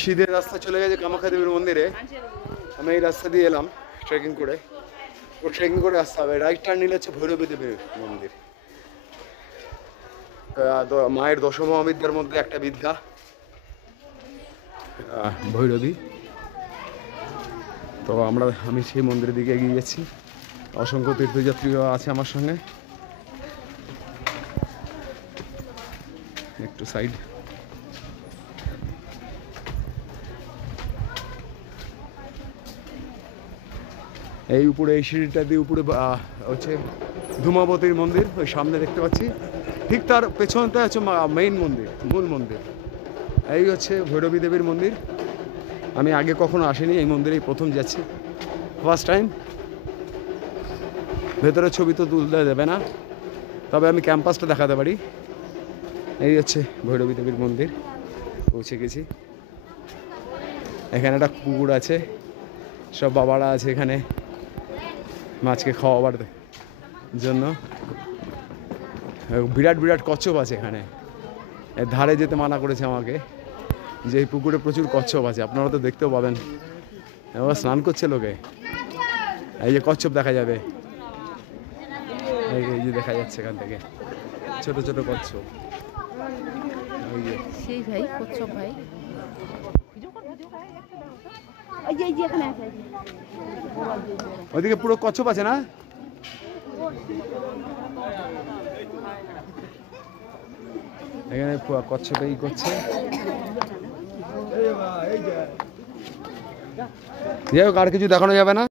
সিধে রাস্তা চলে গেছে কামাখ্যা দেবীর মন্দিরে। আমি এই রাস্তা দিয়ে এলাম ট্রেকিং করে। তো ট্রেকিং করে আসতে হবে, রাইট টার্ন নিলে হচ্ছে ভৈরবী দেবীর মন্দির। মায়ের দশমহাবিদ্যার মধ্যে একটা বিদ্যা ভৈরবী। তো আমি সেই মন্দিরের দিকে এগিয়ে গেছি। অসংখ্য তীর্থযাত্রীও আছে আমার সঙ্গে। একটু সাইড। এই উপরে এই সিঁড়িটা দিয়ে উপরে হচ্ছে ধূমাবতীর মন্দির, ওই সামনে দেখতে পাচ্ছি। ঠিক তার পেছনটা হচ্ছে মেইন মন্দির, মূল মন্দির। এই হচ্ছে ভৈরবী দেবীর মন্দির। আমি আগে কখনো আসিনি, এই মন্দিরেই প্রথম যাচ্ছি, ফার্স্ট টাইম। ভেতরে ছবি তো তুলতে দেবে না, তবে আমি ক্যাম্পাসটা দেখাতে পারি। এই হচ্ছে ভৈরবী দেবীর মন্দির, পৌঁছে গেছি। এখানে একটা পুকুর আছে, সব বাবারা আছে এখানে মাছকে খাওয়াবার জন্য। বিরাট বিরাট কচ্ছপ আছে এখানে। এর ধারে যেতে মানা করেছে আমাকে, যে এই পুকুরে প্রচুর কচ্ছপ আছে, আপনারা তো দেখতেও পাবেন। এবার স্নান করছে লোকে। এই যে কচ্ছপ দেখা যাবে, এই যে দেখা যাচ্ছে এখান থেকে ছোট ছোট কচ্ছপ। সেই ভাই কচ্ছপ ভাই, ওইদিকে পুরো কচ্ছপ আছে না? এখানে কচ্ছপে ই করছে। যাই হোক, আর কিছু দেখানো যাবে না।